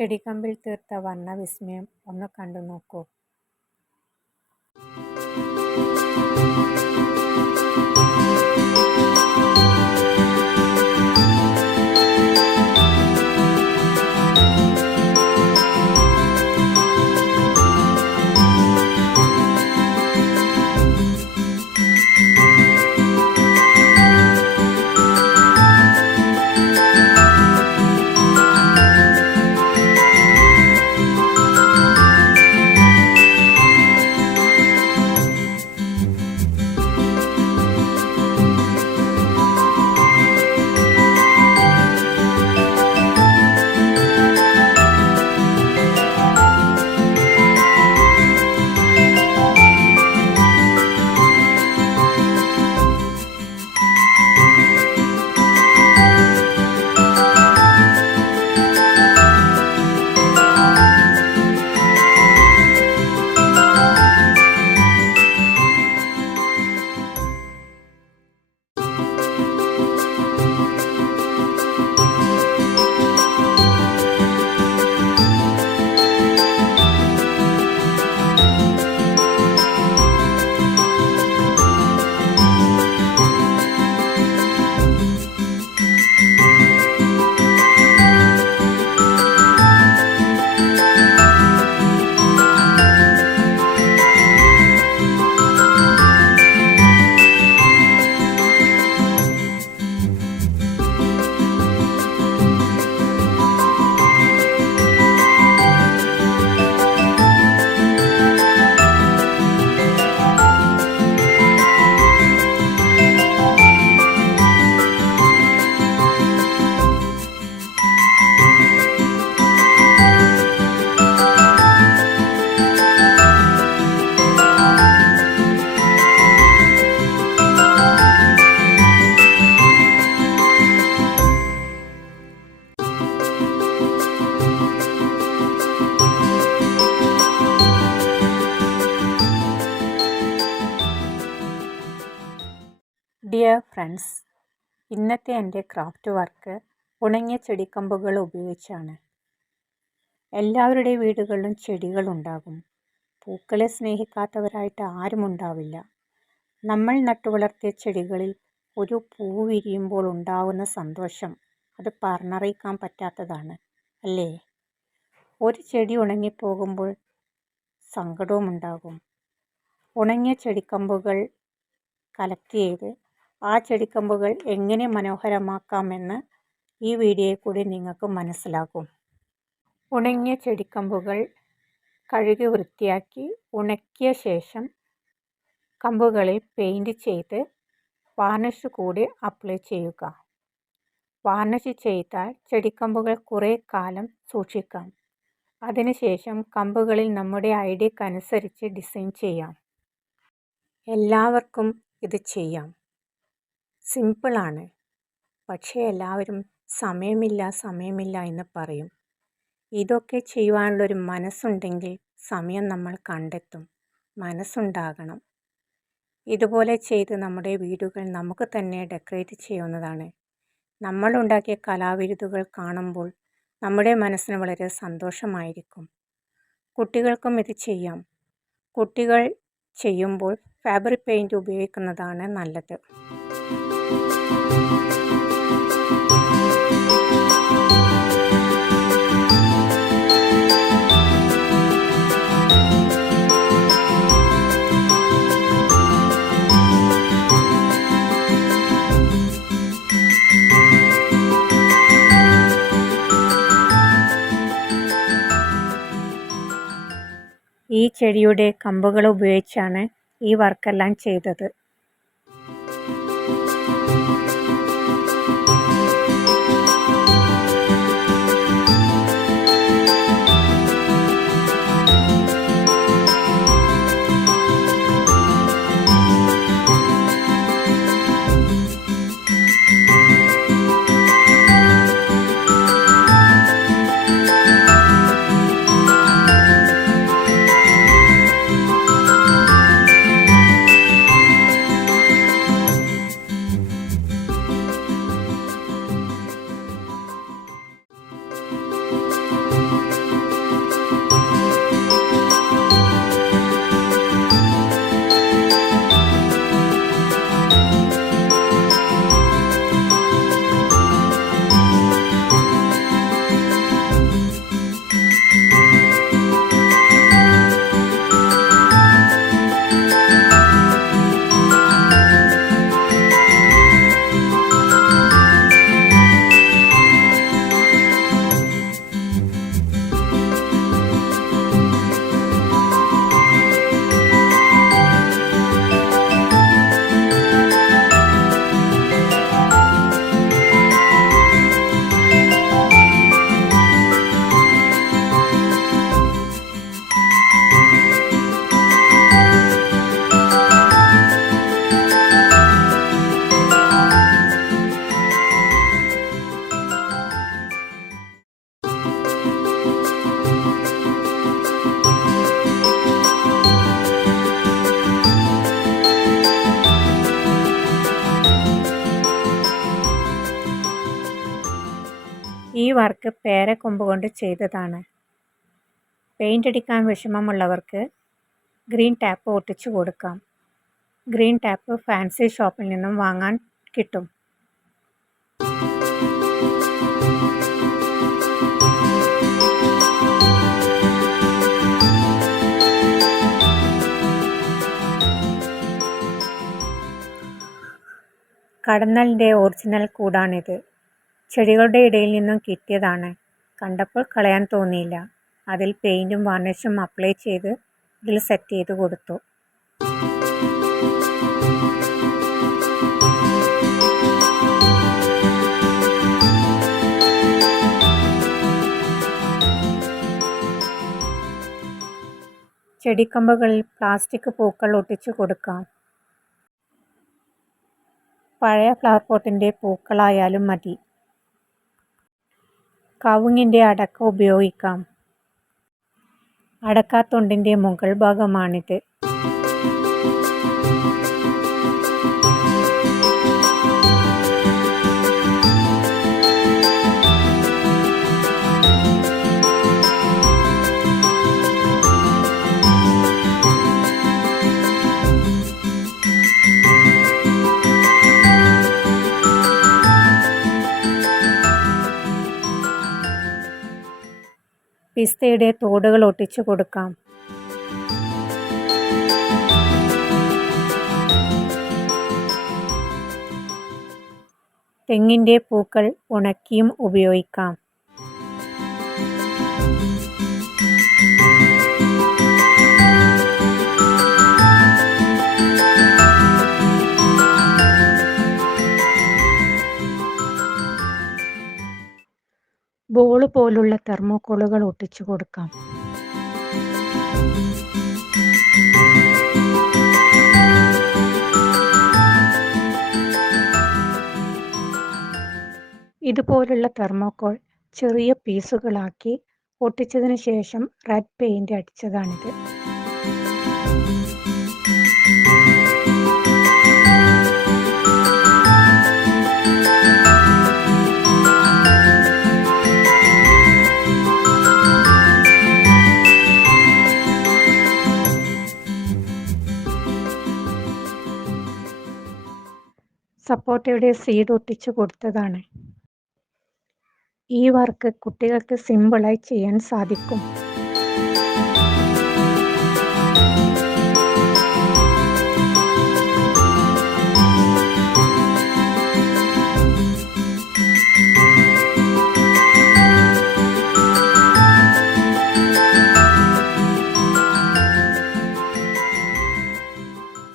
ചെടിക്കമ്പിൽ തീർത്ത വർണവിസ്മയം ഒന്ന് കണ്ടു നോക്കൂ ഡിയർ ഫ്രണ്ട്സ് ഇന്നത്തെ എന്റെ ക്രാഫ്റ്റ് വർക്ക് ഉണങ്ങിയ ചെടിക്കമ്പുകൾ ഉപയോഗിച്ചാണ്. എല്ലാവരുടെ വീടുകളിലും ചെടികളുണ്ടാകും പൂക്കളെ സ്നേഹിക്കാത്തവരായിട്ട് ആരും ഉണ്ടാവില്ല. നമ്മൾ നട്ടുവളർത്തിയ ചെടികളിൽ ഒരു പൂ വിരിയുമ്പോൾ ഉണ്ടാകുന്ന സന്തോഷം അത് പറഞ്ഞറിയിക്കാൻ പറ്റാത്തതാണ് അല്ലേ? ഒരു ചെടി ഉണങ്ങിപ്പോകുമ്പോൾ സങ്കടവും ഉണ്ടാകും. ഉണങ്ങിയ ചെടിക്കമ്പുകൾ കളക്ട് ചെയ്ത് ആ ചെടിക്കമ്പുകൾ എങ്ങനെ മനോഹരമാക്കാമെന്ന് ഈ വീഡിയോയിൽ കൂടി നിങ്ങൾക്ക് മനസ്സിലാകും. ഉണങ്ങിയ ചെടിക്കമ്പുകൾ കഴുകി വൃത്തിയാക്കി ഉണക്കിയ ശേഷം കമ്പുകളിൽ പെയിന്റ് ചെയ്ത് വാർണിഷ് കൂടി അപ്ലൈ ചെയ്യുക. വാർണിഷ് ചെയ്താൽ ചെടിക്കമ്പുകൾ കുറേ കാലം സൂക്ഷിക്കാം. അതിനുശേഷം കമ്പുകളിൽ നമ്മുടെ ഐഡിയക്കനുസരിച്ച് ഡിസൈൻ ചെയ്യാം. എല്ലാവർക്കും ഇത് ചെയ്യാം. സിമ്പിളാണ്. പക്ഷേ എല്ലാവരും സമയമില്ല സമയമില്ല എന്ന് പറയും. ഇതൊക്കെ ചെയ്യുവാനുള്ളൊരു മനസ്സുണ്ടെങ്കിൽ സമയം നമ്മൾ കണ്ടെത്തും. മനസ്സുണ്ടാകണം. ഇതുപോലെ ചെയ്ത് നമ്മുടെ വീടുകൾ നമുക്ക് തന്നെ ഡെക്കറേറ്റ് ചെയ്യുന്നതാണ്. നമ്മളുണ്ടാക്കിയ കലാവിരുതുകൾ കാണുമ്പോൾ നമ്മുടെ മനസ്സിന് വളരെ സന്തോഷമായിരിക്കും. കുട്ടികൾക്കും ഇത് ചെയ്യാം. കുട്ടികൾ ചെയ്യുമ്പോൾ ഫാബ്രിക് പെയിന്റ് ഉപയോഗിക്കുന്നതാണ് നല്ലത്. ഈ ചെടിയുടെ കമ്പുകൾ ഉപയോഗിച്ചാണ് ഈ വർക്കെല്ലാം ചെയ്തത്. വർക്ക് പേരക്കൊമ്പ് കൊണ്ട് ചെയ്തതാണ്. പെയിന്റ് അടിക്കാൻ വിഷമമുള്ളവർക്ക് ഗ്രീൻ ടാപ്പ് ഒട്ടിച്ചു കൊടുക്കാം. ഗ്രീൻ ടാപ്പ് ഫാൻസി ഷോപ്പിൽ നിന്നും വാങ്ങാൻ കിട്ടും. കടന്നലിന്റെ ഒറിജിനൽ കൂടാണിത്. ചെടികളുടെ ഇടയിൽ നിന്നും കിട്ടിയതാണ്. കണ്ടപ്പോൾ കളയാൻ തോന്നിയില്ല. അതിൽ പെയിന്റും വാർണിഷും അപ്ലൈ ചെയ്ത് ഇതിൽ സെറ്റ് ചെയ്ത് കൊടുത്തു. ചെടിക്കമ്പുകളിൽ പ്ലാസ്റ്റിക് പൂക്കൾ ഒട്ടിച്ചു കൊടുക്കാം. പഴയ ഫ്ലവർ പോട്ടിന്റെ പൂക്കളായാലും മതി. കവുങ്ങിന്റെ അടക്ക ഉപയോഗിക്കാം. അടക്കാത്തൊണ്ടിന്റെ മുകൾ ഭാഗമാണിത്. പിസ്തയുടെ തോടുകൾ ഒട്ടിച്ചു കൊടുക്കാം. തെങ്ങിന്റെ പൂക്കൾ ഉണക്കിയും ഉപയോഗിക്കാം. ബോൾ പോലുള്ള തെർമോക്കോളുകൾ ഒട്ടിച്ചു കൊടുക്കാം. ഇതുപോലുള്ള തെർമോക്കോൾ ചെറിയ പീസുകളാക്കി ഒട്ടിച്ചതിന് ശേഷം റെഡ് പെയിന്റ് അടിച്ചതാണിത്. സപ്പോട്ടയുടെ സീഡ് ഒട്ടിച്ചു കൊടുത്തതാണ്. ഈ വർക്ക് കുട്ടികൾക്ക് സിമ്പിളായി ചെയ്യാൻ സാധിക്കും.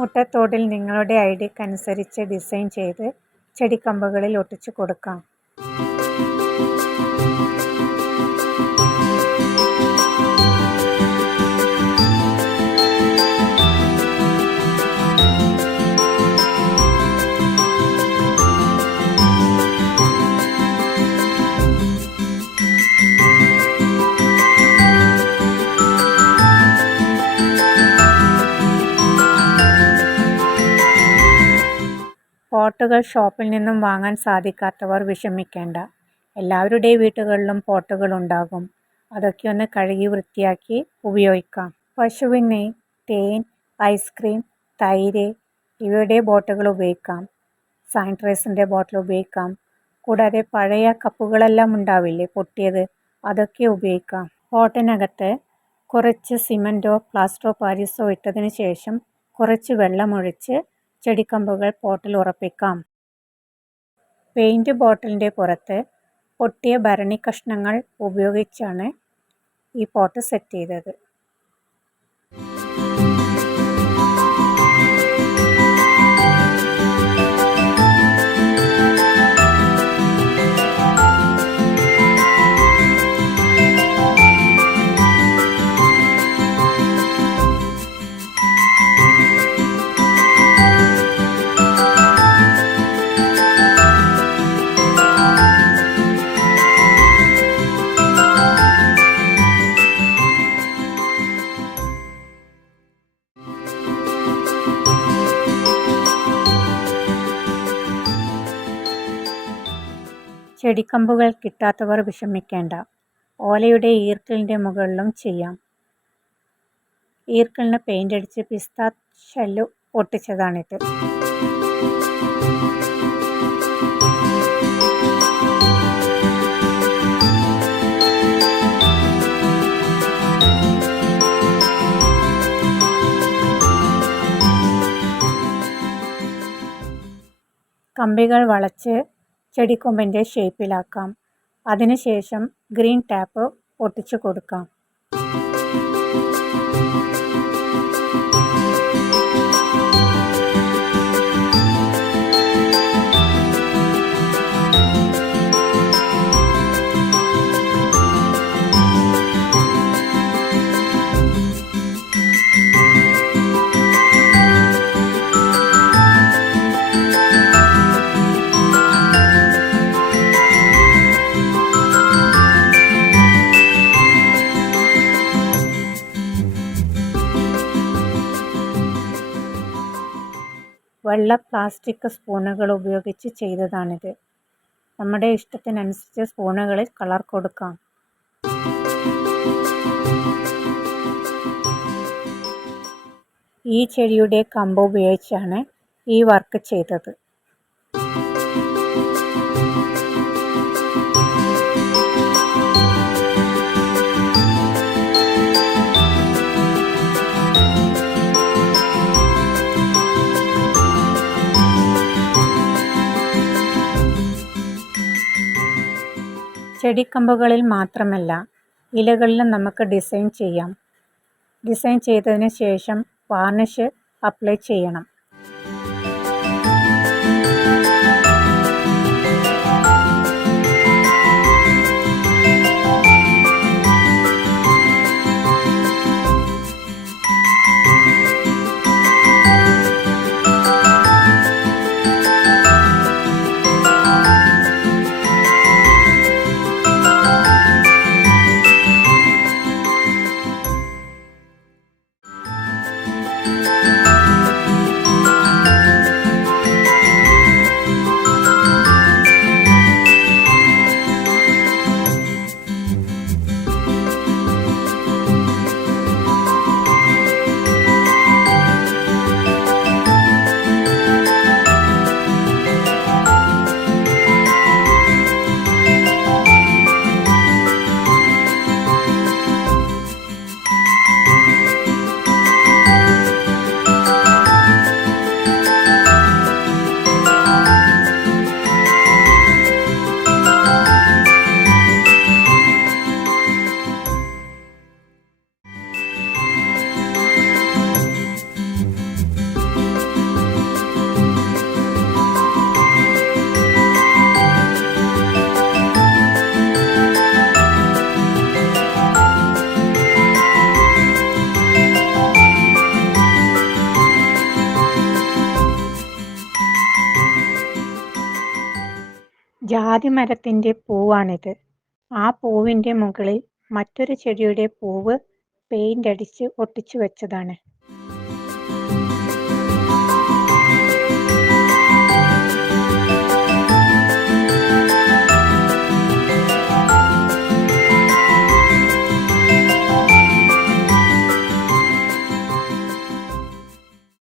മുട്ടത്തോടിൽ നിങ്ങളുടെ ഐഡിയക്കനുസരിച്ച് ഡിസൈൻ ചെയ്ത് ചെടിക്കമ്പുകളിൽ ഒട്ടിച്ചു കൊടുക്കാം. പോട്ടുകൾ ഷോപ്പിൽ നിന്നും വാങ്ങാൻ സാധിക്കാത്തവർ വിഷമിക്കേണ്ട. എല്ലാവരുടെയും വീടുകളിലും പോട്ടുകൾ ഉണ്ടാകും. അതൊക്കെ ഒന്ന് കഴുകി വൃത്തിയാക്കി ഉപയോഗിക്കാം. പശുവിന് തേൻ ഐസ്ക്രീം തൈര് ഇവയുടെ ബോട്ടുകൾ ഉപയോഗിക്കാം. സാനിറ്റൈസറിന്റെ ബോട്ടിൽ ഉപയോഗിക്കാം. കൂടാതെ പഴയ കപ്പുകളെല്ലാം ഉണ്ടാവില്ലേ? പൊട്ടിയത് അതൊക്കെ ഉപയോഗിക്കാം. പോട്ടിനകത്ത് കുറച്ച് സിമന്റോ പ്ലാസ്റ്ററോ പാരീസോ ഇട്ടതിന് ശേഷം കുറച്ച് വെള്ളമൊഴിച്ച് ചെടിക്കമ്പുകൾ പോട്ടിൽ ഉറപ്പിക്കാം. പെയിന്റ് ബോട്ടിലിന്റെ പുറത്ത് പൊട്ടിയ ഭരണി കഷ്ണങ്ങൾ ഉപയോഗിച്ചാണ് ഈ പോട്ട് സെറ്റ് ചെയ്തത്. ചെടിക്കമ്പുകൾ കിട്ടാത്തവർ വിഷമിക്കേണ്ട. ഓലയുടെ ഈർക്കിളിന്റെ മുകളിലും ചെയ്യാം. ഈർക്കിളിന് പെയിന്റ് അടിച്ച് പിസ്ത ഷെല്ല് ഒട്ടിച്ചതാണിത് കമ്പികൾ വളച്ച് ചെടിക്കൊമ്പിന്റെ ഷേപ്പിലാക്കാം. അതിനുശേഷം ഗ്രീൻ ടാപ്പ് ഒട്ടിച്ചു കൊടുക്കാം. വെള്ള പ്ലാസ്റ്റിക് സ്പൂണുകൾ ഉപയോഗിച്ച് ചെയ്തതാണിത്. നമ്മുടെ ഇഷ്ടത്തിനനുസരിച്ച് സ്പൂണുകളിൽ കളർ കൊടുക്കാം. ഈ ചെടിയുടെ കമ്പ് ഉപയോഗിച്ചാണ് ഈ വർക്ക് ചെയ്തത്. ചെടിക്കമ്പുകളിൽ മാത്രമല്ല ഇലകളിലും നമുക്ക് ഡിസൈൻ ചെയ്യാം. ഡിസൈൻ ചെയ്തതിന് ശേഷം വാർണിഷ് അപ്ലൈ ചെയ്യണം. ജാതിമരത്തിന്റെ പൂവാണിത്. ആ പൂവിന്റെ മുകളിൽ മറ്റൊരു ചെടിയുടെ പൂവ് പെയിന്റ് അടിച്ച് ഒട്ടിച്ചു വെച്ചതാണ്